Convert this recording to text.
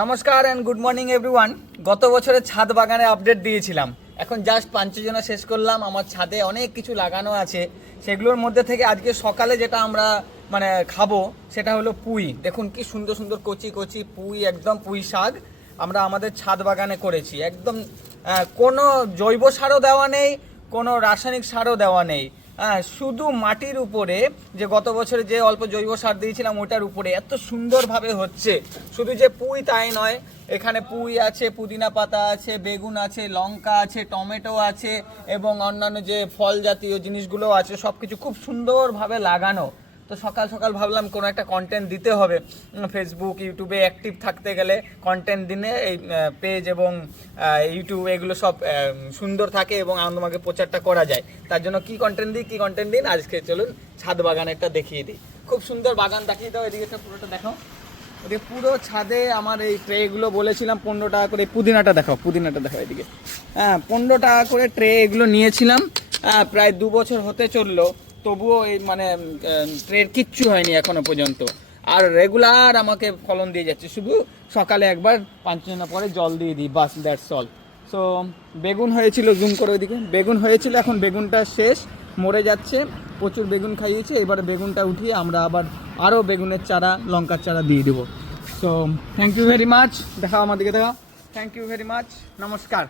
নমস্কার and good morning everyone. গত বছরের ছাদ বাগানে আপডেট দিয়েছিলাম, এখন জাস্ট পাঞ্চজনা শেষ করলাম। আমার ছাদে অনেক কিছু লাগানো আছে, সেগুলোর মধ্যে থেকে আজকে সকালে যেটা আমরা খাবো সেটা হলো পুঁই। দেখুন কি সুন্দর সুন্দর কচি কচি পুঁই, একদম পুঁই শাক আমরা আমাদের ছাদ বাগানে করেছি। একদম কোনো জৈব সারও দেওয়া নেই, কোনো রাসায়নিক সারও দেওয়া নেই, শুধু মাটির উপরে যে গত বছরে যে অল্প জৈব সার দিয়েছিলাম ওটার উপরে এত সুন্দরভাবে হচ্ছে। শুধু যে পুঁই তাই নয়, এখানে পুঁই আছে, পুদিনা পাতা আছে, বেগুন আছে, লঙ্কা আছে, টমেটো আছে এবং অন্যান্য যে ফল জাতীয় জিনিসগুলো আছে, সব কিছু খুব সুন্দরভাবে লাগানো। তো সকাল সকাল ভাবলাম কোনো একটা কন্টেন্ট দিতে হবে। ফেসবুক ইউটিউবে অ্যাক্টিভ থাকতে গেলে কন্টেন্ট দিনে এই পেজ এবং ইউটিউব এগুলো সব সুন্দর থাকে এবং আমাকে প্রচারটা করা যায়। তার জন্য কি কন্টেন্ট দিন আজকে চলুন ছাদ বাগানেরটা দেখিয়ে দিই। খুব সুন্দর বাগান দেখিয়ে দাও, এদিকে পুরোটা দেখো। ওদিকে পুরো ছাদে আমার এই ট্রেগুলো বলেছিলাম 15 টাকা করে। পুদিনাটা দেখো এদিকে। 15 টাকা করে ট্রে এগুলো নিয়েছিলাম, প্রায় 2 বছর হতে চললো, তবুও এই ট্রের কিচ্ছু হয়নি এখনো পর্যন্ত। আর রেগুলার আমাকে ফলন দিয়ে যাচ্ছে, শুধু সকালে একবার 5 জনা পরে জল দিয়ে দিই, বাস, দ্যাটস অল। সো বেগুন হয়েছিল, জুম করে ওইদিকে বেগুন হয়েছিল, এখন বেগুনটা শেষ, মরে যাচ্ছে। প্রচুর বেগুন খাইয়েছে, এবারে বেগুনটা উঠিয়ে আমরা আবার আরও বেগুনের চারা, লঙ্কার চারা দিয়ে দেবো। So thank you very much. দেখাও আমার দিকে, দেখাও। থ্যাংক ইউ ভেরি মাচ, নমস্কার।